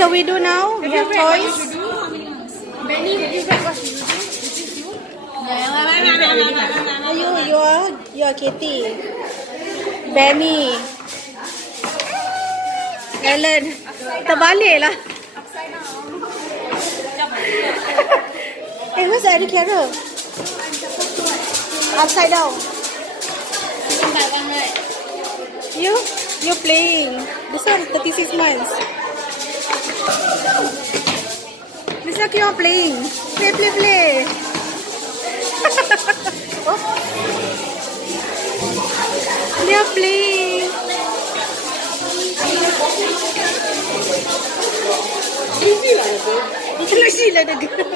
What shall we do now? We have toys. Benny, have you read what you do? Is this you? You are Katie. Benny. Ellen. Terbalik lah. Hey, where's the other camera? Upside down. You playing. This one 36 months. This one you are playing. Play. Oh. They are playing. Lucy lah the girl.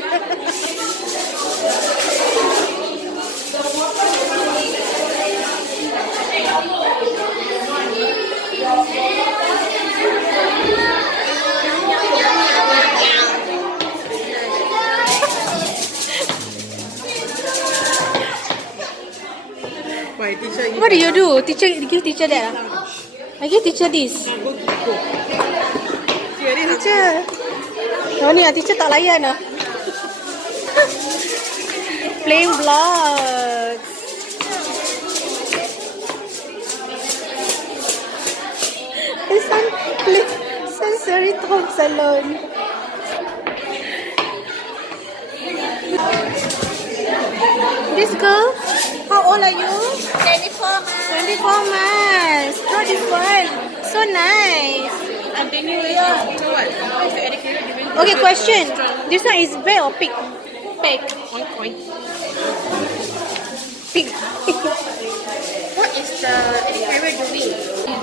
What do you do? Give teacher that. I give teacher this. Teacher. Oh ni teacher tak layan lah. Playing blocks. Sensory talk salon. This girl, how old are you? 24 months. 24 months. Oh, this one. So nice. I'm taking you here. So what? What is the educator giving? Okay, question. This one is bear or pig? Pig. Oink, oink. Pig. What is the educator doing?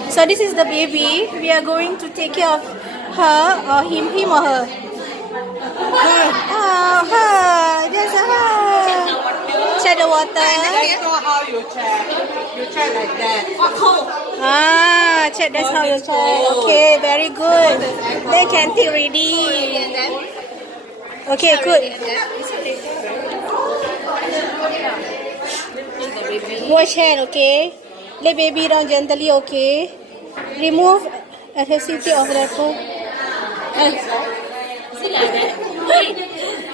So this is the baby. We are going to take care of her or him or her. Her. Oh, her. There's a her. Check the water. That's not how you check. You check like that. Check, that's how you check. Okay, very good. Then can take ready. Okay, good. Wash hand, okay? Lay baby down gently, okay? Remove adhesivity of wrapper.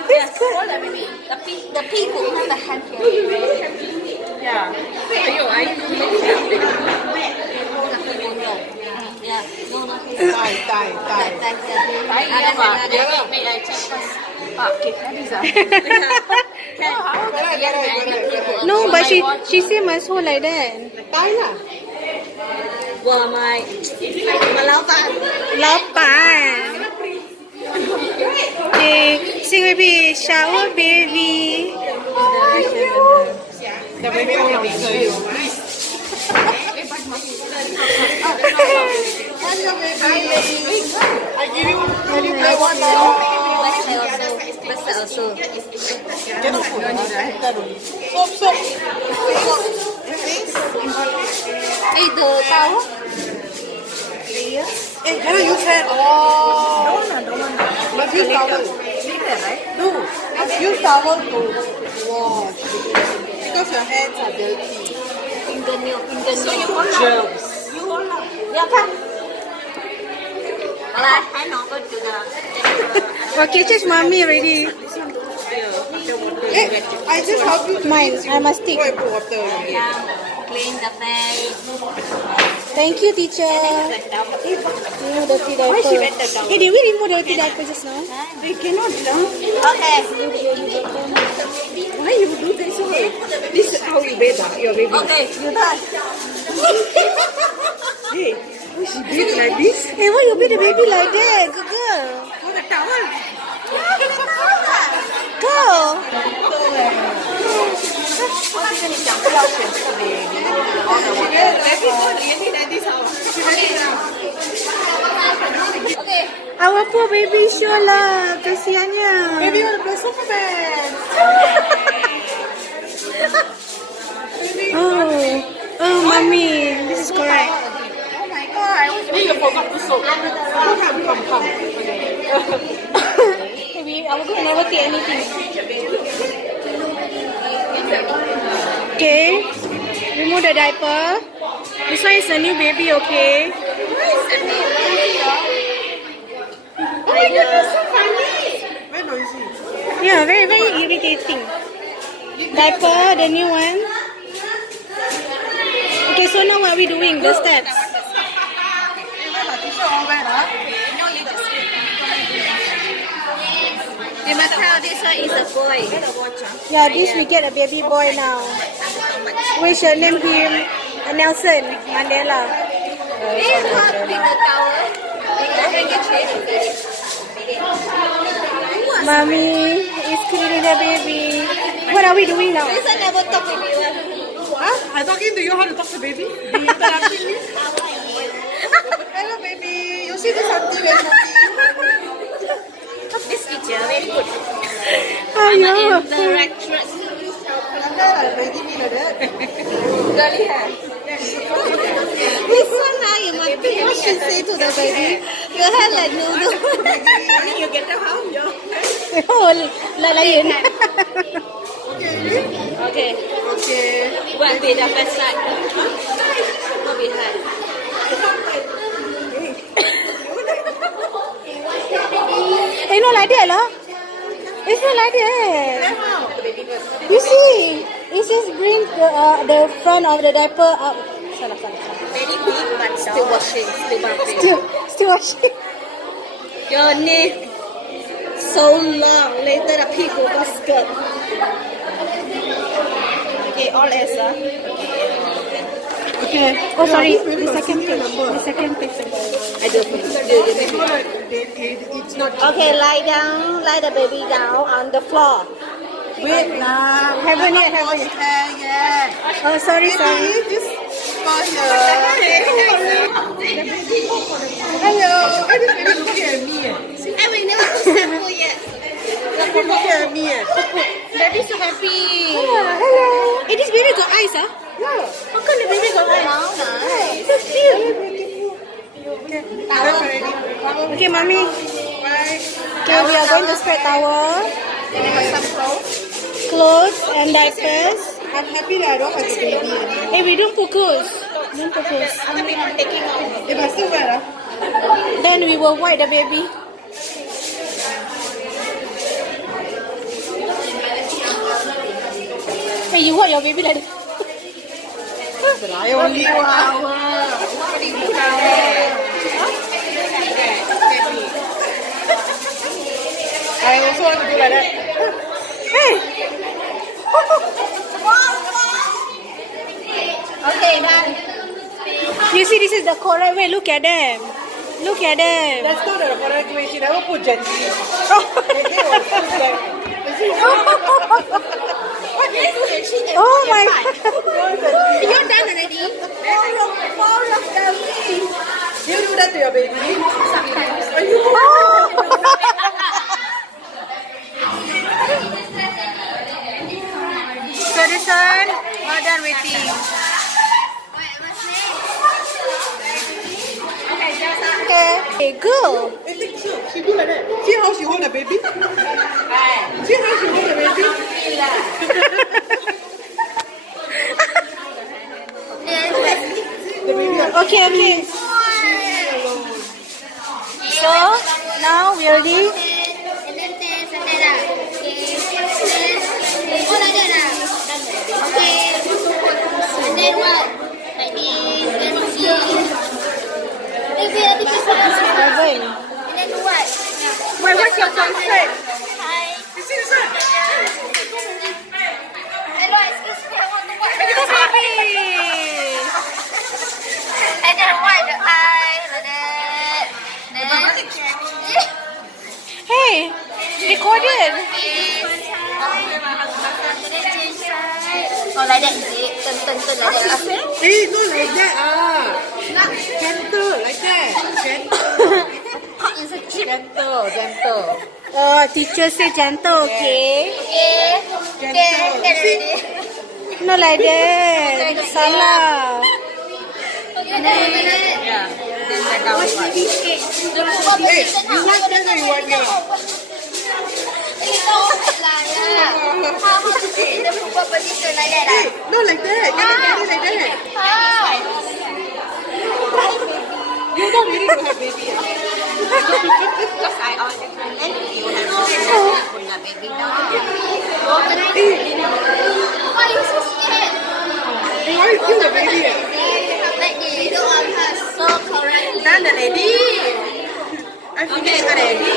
It's good. The pig will have the hand here. Yeah. Yeah. No. Die. May I check first? No, but she say must hold like that. Die lah. Wow, my. Lapan. Okay, sing baby, shower baby. The baby will answer you. I give you one more. Besar also. Cannot put. Stop. Eh, the towel? Cannot use hand. Oh. Must use towel. No. Must use towel to wash. Because your hands are dirty. Fingernail. So you hold germs. Yeah, come. I know, go to the... Okay, just mommy already. I just help you to Mine, I must take. go and put water. Clean the face. Thank you, teacher. Remove dirty diaper. Hey, did we remove dirty diaper just now? We cannot learn. Okay. Why you do this way? This is how you bathe your baby. Okay, you done. Hey, why she bathe like this? Hey, why you beat the baby like that? Good girl. For the towel. Go. Baby not really like this. Okay. Our poor baby sure lah. Kasihannya. Baby want to play Superman. Oh, mommy. This is correct. Oh my god. You forgot to soak. Come. Maybe our girl never take anything. Okay. Remove the diaper. This one is a new baby, okay? Oh suffocating. Diaper, the new one. Okay, so now what are we doing? The steps. You must tell this one is a boy. Yeah, this we get a baby boy now. We shall name him Nelson Mandela. This one with the towel. Mommy is cleaning the baby. What are we doing now? This one never talk with you. Huh? I'm talking to you how to talk to baby. Do you interrupting me? Hello, baby. You see this auntie very happy. This teacher very good. Ayo. Interactress. Ready me like that. Girly hair. This one now you must think what she say to the baby. Your hair like noodle. You get the house, yo. Oh, lain. Okay. Okay. What be the first side? What behind? Eh, no like that lah. It's not like that. You see, it just bring the front of the diaper up. Salah. Very big but still washing. Still bumping. Still washing. Your neck so long. Later the pig will go skirt. Okay, all as Okay. Oh, sorry. The second page. The second page. I do. It's not. Okay, lie down. Lie the baby down on the floor. Wait lah. Haven't yet. Yeah. Oh, sorry. Just for here. Hello. I just baby looking at me. I will never do sample yet. Baby looking at me. Baby so happy. Hello. Eh, this baby got eyes, ah? Yeah. How come the baby got eyes? Wow, nice. So cute. Ready. Okay, mommy. Bye. Okay, we are going to spread towel, Some clothes. clothes, and diapers. I'm happy that I don't have a baby anymore. Eh, we don't focus. Don't focus. Other people taking off. If I still wear Then we will wipe the baby. Hey, you wipe your baby like that. I only I also want to do like that. Hey! Okay, done. You see, this is the correct way. Look at them. Look at them. That's not the correct way. She never put gently. Oh my God. You're done already. You do that to your baby? Sometimes. Citizen, well done waiting. Okay. Hey, girl. I think so. She do like that. See how she hold the baby? See how she hold the baby? The baby are Okay. So, now we are ready. Seven. Wait, what's your concept? You see this one? Hey, recorded. Oh, like that is it? Turn like that. Hey, not like that. Gentle, like that. Gentle. Teacher say gentle, okay? Gentle. Not like that. Salah. Hey, you want that or you want me? Hey, not like that. Cannot get it like that. You don't really to have baby. Because I already and you have baby now. Why you so scared? Why you kill the baby? Like you don't want her so correctly. Done already. I finished already.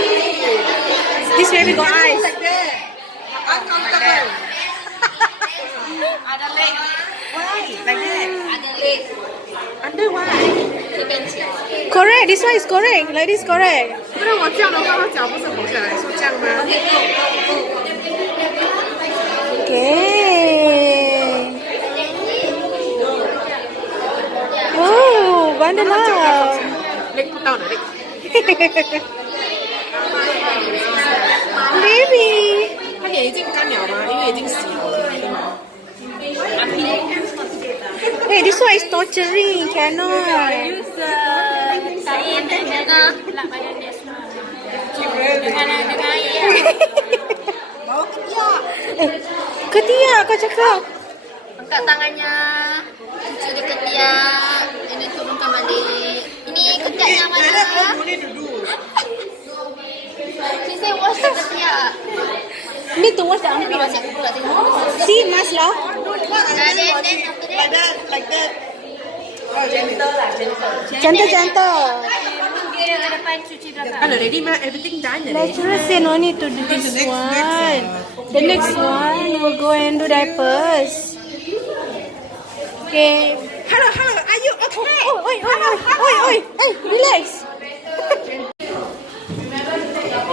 This baby got eyes. Like that. Uncomfortable. Other leg. Why? Like that. Other leg. Under why? Chicken cheese. Correct. This one is correct. Like this correct. 不然我这样的话，他脚不是缝起来，是这样吗？ Okay. Oh, bandana. leg 不到的 leg。 Baby. 他脸已经干了吗？因为已经洗好了，对吗？ Hey, this one is torturing. Cannot. Kain dengan lap badan dia semua. Dengan air. Bawa ke dia. Ketiak kau cakap. Angkat tangannya. Cuci dia ketiak. Ini turunkan balik. Ini ketiaknya mana? Boleh duduk. She say wash the ketiak. Need to wash the armpit. Wash aku pula tengok. See, mask lah. Then after Like that. that, like that. Oh, gentle lah, gentle. Gentle. Dia ke depan cuci belakang. Done already, ma. Everything done already. Lecturer say no need to do this one. The next one, we'll go and do diapers. Okay. Hello, are you okay? Oi. Hey, relax.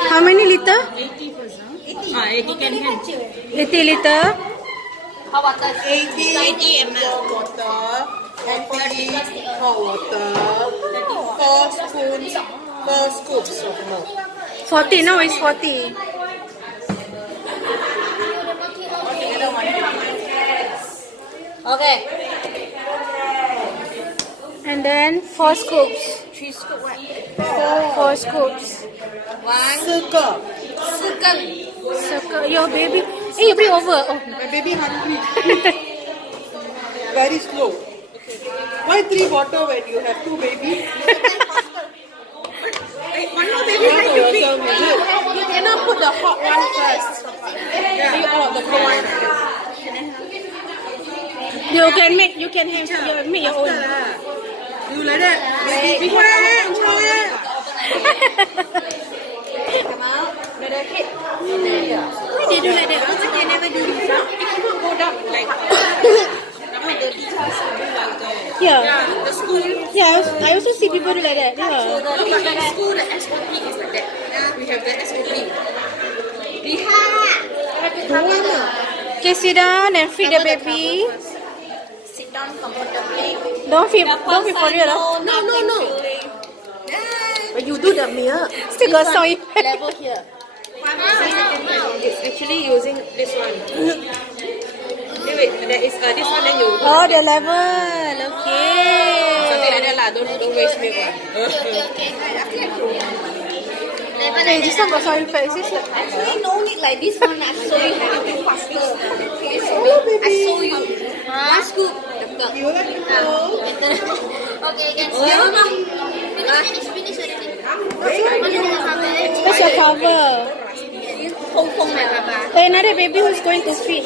How many liter? 80 can hand. 80 liter. How about that? 80 ml water, 40 hot water, 4 scoops of milk. 40, now it's 40. Okay. And then 4 scoops. 3 scoop what? 4 scoops. 1, 4个 Circle your baby. Hey, you bring over. Oh. My baby hungry. Very slow. Why 3 water when you have 2 babies? One more baby like to feed. You cannot put the hot one first. Yeah, the cold one. You can make your own. You like that? Baby, why they do like that? they never do this? It cannot go down like Yeah. the school. Yeah, I also see people do like that. Yeah. But in school, the SOP is like that. We have the SOP. Okay, sit down and feed the baby. sit down comfortably. Don't feed for real. Lah. No. When you do the mirror, Still got sound effect. Level here. it's actually using this one. Wait, there is this one, then you do Oh, the level. something Okay. like that lah. Don't waste milk. Hey, this one got sound effect. Is this like... Actually, no need like this one. I show you how to do faster. I show you. One scoop. You like to go? Okay, can finish already. Where's your cover? Hong Kong my baba. Hey, another baby who's going to feed.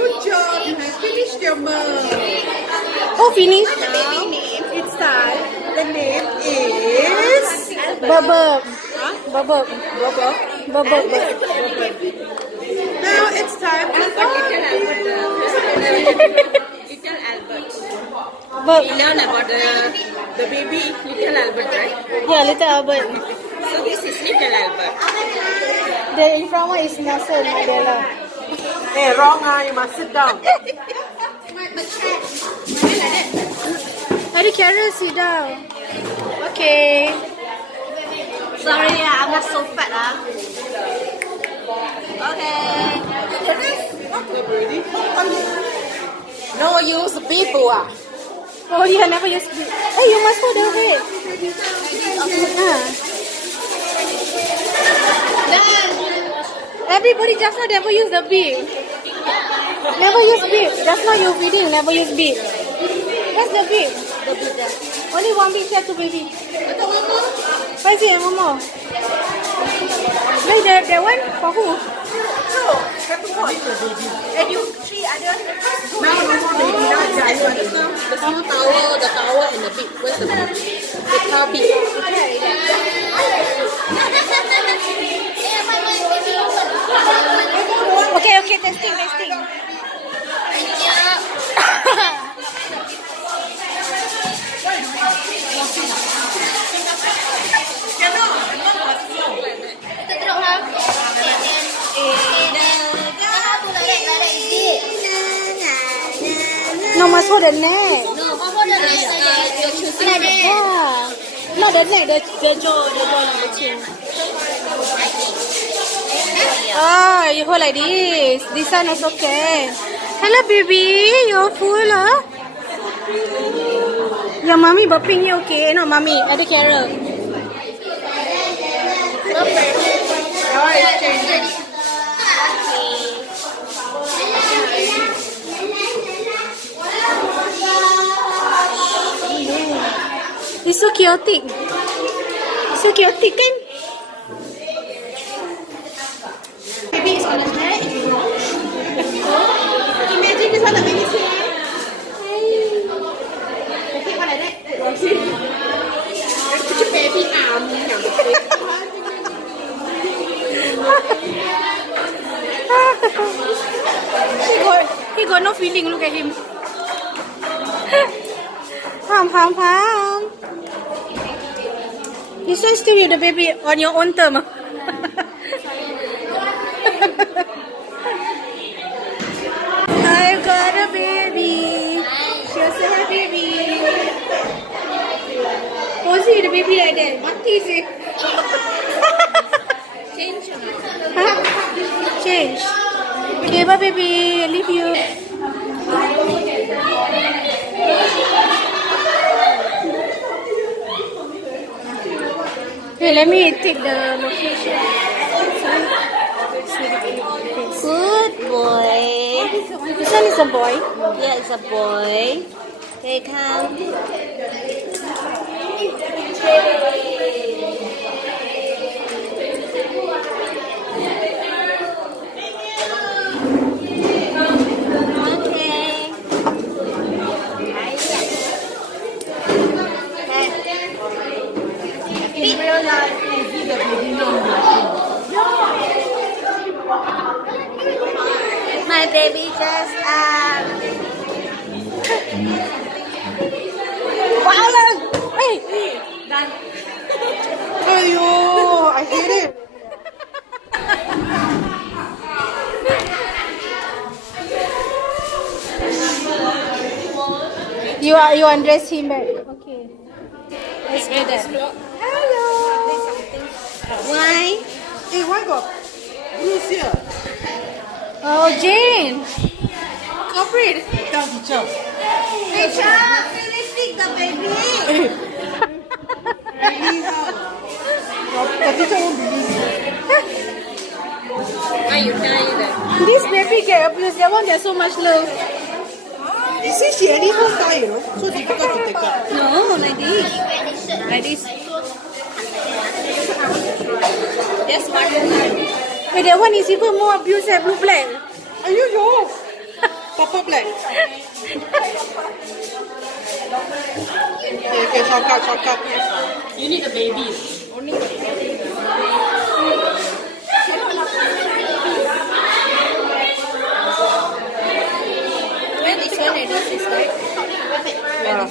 Good job. You have finished your milk. Oh, finish. Now it's time. The name is Bubble. Bubble. Bubble. Bubble. Now it's time to Little Albert. Bub. We learn about the baby Little Albert, right? Yeah, little Albert. So this is Little Albert. The in front one is Nelson Mandela. Hey, wrong you must sit down. Harry Carol, sit down. Okay. Sorry, I'm not so fat. Okay. No use people Oh, yeah, never use it. Hey, you must hold the head. Everybody just now never use the beam. Never use bead. Just now you feeding. Never use bead. Where's the bead? The big there. Only one bead here to baby. Where's it? One more. Wait, that one for who? And you three other. Now no more baby. Now it's just one. The small towel, the towel, and the big. Where's the big? The towel big. Okay, okay, testing, testing. No, must hold the neck. Yeah. Not the neck, the jaw on the chin. Ah, you hold like this. This one is okay. Hello, baby. You're full, huh? Your mommy burping you, okay? No, mommy. Other carer. It's so chaotic. So chaotic, kan? Baby is on the neck. Imagine this one the baby say. Okay, what like that? Put your baby arm. He got no feeling. Look at him. Pam. This one still with the baby on your own term. I've got a baby. Just a baby. Posey the baby like that. What is it? Change. Huh? Change. Okay, bye baby. I leave you. Hey, let me take the location. Good boy. This one is a boy. Yeah, it's a boy. Okay, come. In real life, you see the baby number. My baby just Wow! Hey! Ayo, I hate it. You undress him back. Okay. Let's do that. Hello. why? Hey, why got bruise here? Oh, Jane. Culprit. Tell teacher. Teacher, please stick the baby. Really how? The teacher won't believe you. Why you trying that? This baby get abused. That one get so much love. You see, she any whole time, you know, so difficult to take up. No, like this. Like this. Just one. Hey, that one is even more abused than blue black. Ayo, Papa Black. Okay, shortcut. You need a baby. When this one it is right? Yeah.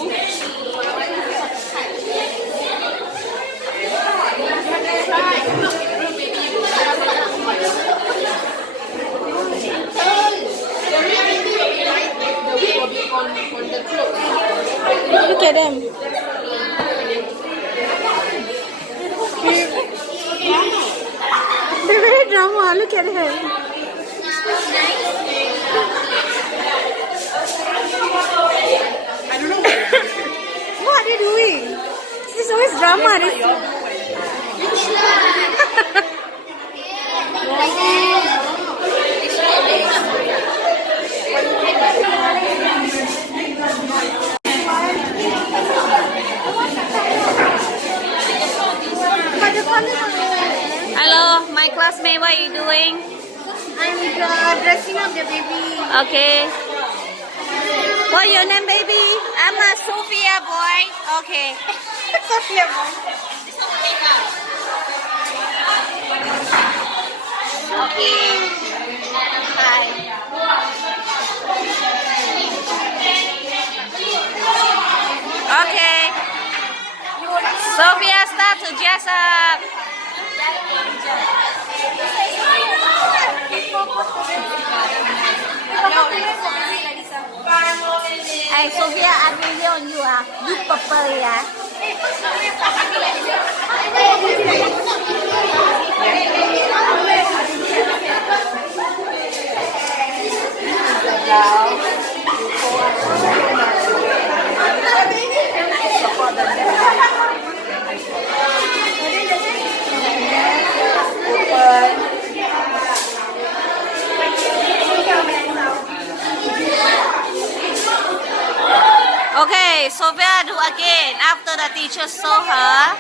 Look at them. They're very drama. Look at him. I don't know What are you doing? This is always drama. what are you doing? I'm dressing up the baby. Okay. What your name, baby? I'm a Sophia boy. Okay. Sophia boy. Okay. Hi. Okay. Sophia, start to dress up. Hey, Sophia, I video on you. You purple, yeah. Okay, Sophia do again after the teacher saw her.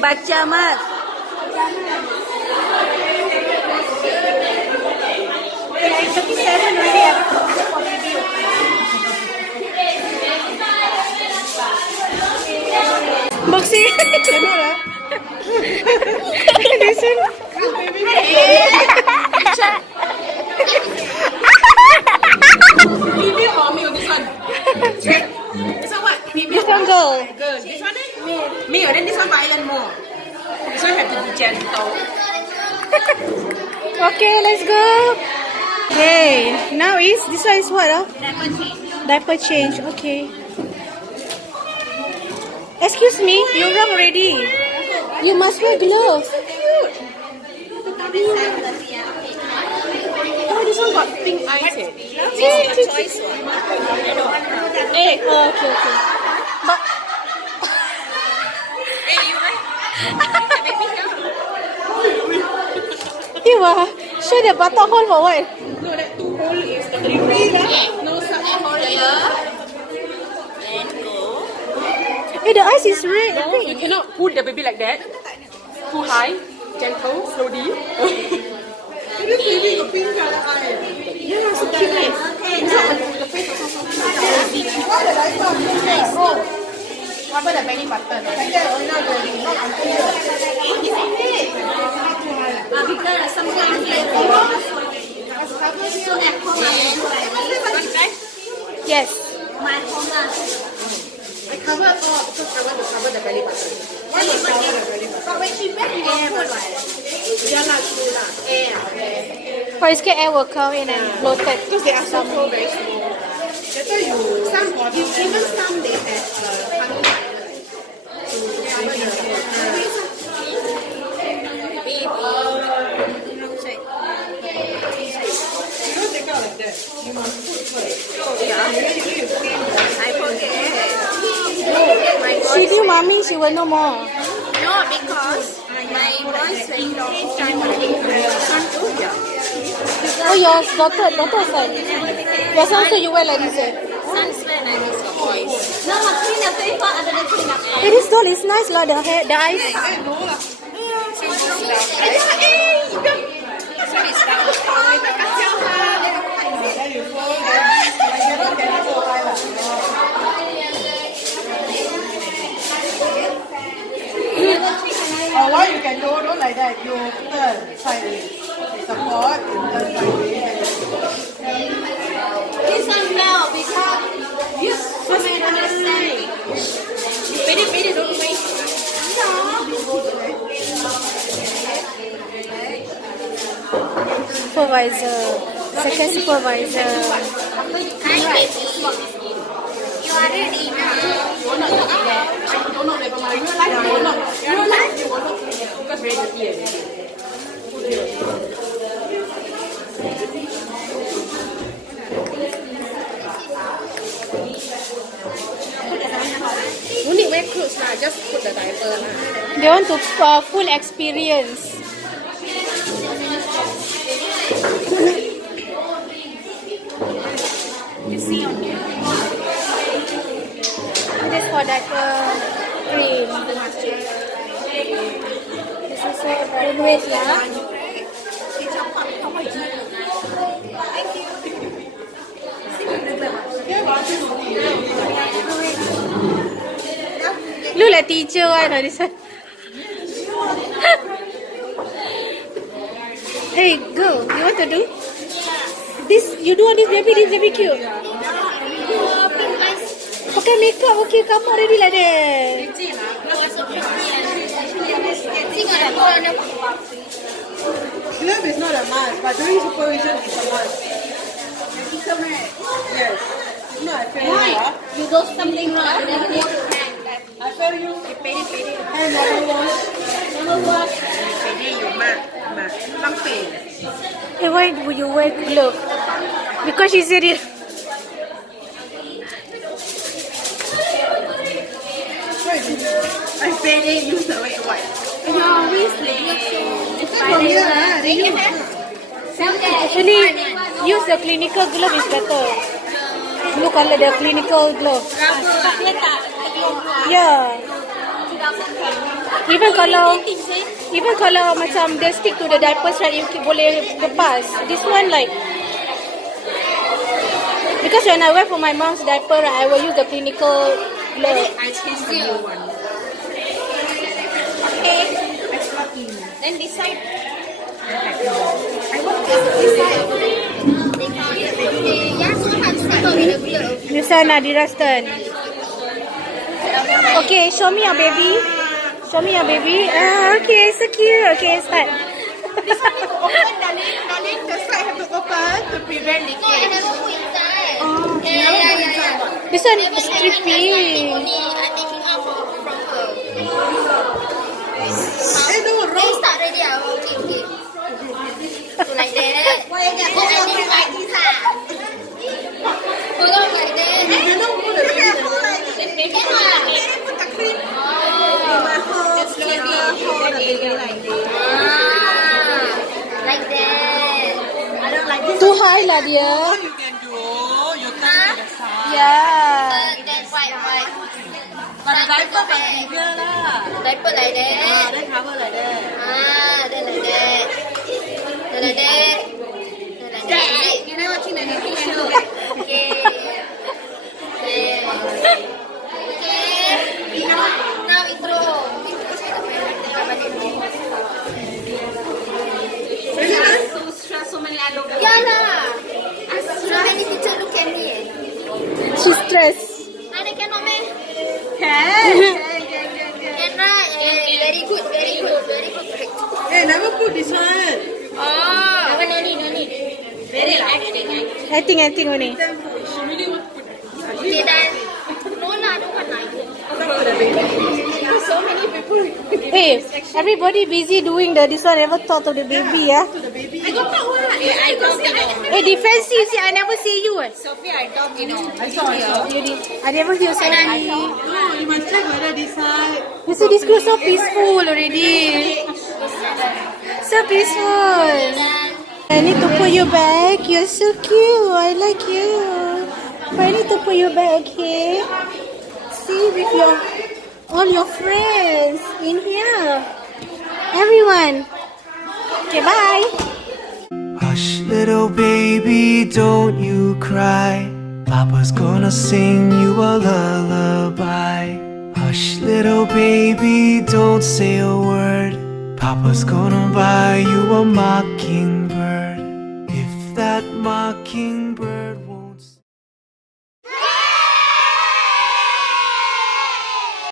Baca mat. Boxing. Listen. Female or male? This one. This one what? Female. This one girl. Girl. This one male. Male. Then this one violent more. This one have to be gentle. Okay, let's go. Okay, now this one is what? Diaper change. Okay. Excuse me, you're wrong already. You must wear gloves. Oh, this one got pink eyes. Hey, oh, okay. But you show the button hole for what? No, that two hole is the delivery. No such hole here. Hey, the eyes is red. No, you cannot put the baby like that. Too high. Gentle, slowly. This baby got pink color eye. Yeah, so cute. The face also so cute. Cover the belly button. Like that, or not really. Not until here. Because sometimes Yes. I cover all because I want to cover the belly button. Why not cover the belly button? But when she back, you will put like, yeah, like true lah. Air. For his air will come in and bloated. Because they are so cold, very small. That's why even some they have tongue to cover the You don't take out like that. You must put first. Yeah. You clean. I forget. She knew mommy, she will know more. No, because my voice when this time can't do here. Oh, your daughter son. Your son so you wear like this. Since when I miss the voice. No, clean the paper and then clean up. Hey, this doll is nice lah, the hair, the eyes. Or why you can don't like that. You turn sideways. Support and turn sideways. This one now because you may understand. Pede, don't wait. Supervisor. Second supervisor. Hi, baby. You are ready now. Donut never mind. You like donut. Because very dirty. No need wear clothes lah. Just put the diaper lah. They want to full experience. You see on there. This for diaper cream. This is for always lah. Look like teacher one or this one. Hey, girl, you want to do? This, you do on this baby cute. Pakai makeup, okay, come on already like that. Glove is not a must, but during supervision is a must. Yes. It's not a fair. You do something wrong. I fail you. Hand never wash. Hey, why would you wear glove? Because she said it. I said it, use the red white. Actually, use the clinical glove is better. Look at the clinical glove. Yeah. Even kalau macam they stick to the diapers right, you boleh lepas. This one like, because when I wear for my mom's diaper right, I will use the clinical glove. I changed the new one. Extra thin. Then this side. I want this side. This one Dirastan. Okay, show me your baby. Show me your baby. Okay, so cute. Okay, start. Darling, the side have to open to prevent No, I leakage. never put inside. Yeah. This one Never is inside. stripping. Only I'm taking out from her. No, Then wrong. start already. Okay. So like that. Then I need like this. Hold on like that. You don't put the baby. Then cannot. Put the cream. Hold the baby like this. Like that. I don't like this. Too high lah dia. What you can do, you turn to the side. Yeah. Then white. But the diaper must be bigger lah. Diaper like that. Then cover like that. Then like that. Then like that. Then like that. You never watching anything, I know. Okay. Now we throw. Really nice. So many aloe. Yeah lah. So many teacher look at me. She's stressed. They cannot make. Can. Can right? Very good. Hey, never put this one. Oh. No need. Very light. I think only. Okay then. No lah, don't want like. So many people. Hey, everybody busy doing this one. Never thought of the baby, yeah. I got that one. I got that. Hey, defensive. See, I never see you. Sophie, I talk, you know. I saw. You did. I never hear sorry. No, you must check whether this side. You see, this girl so peaceful already. So peaceful. I need to put you back. You're so cute. I like you. I need to put you back, okay? See, with all your friends in here. Everyone. Okay, bye. Hush, little baby, don't you cry. Papa's gonna sing you a lullaby. Hush, little baby, don't say a word. Papa's gonna buy you a mockingbird. If that mockingbird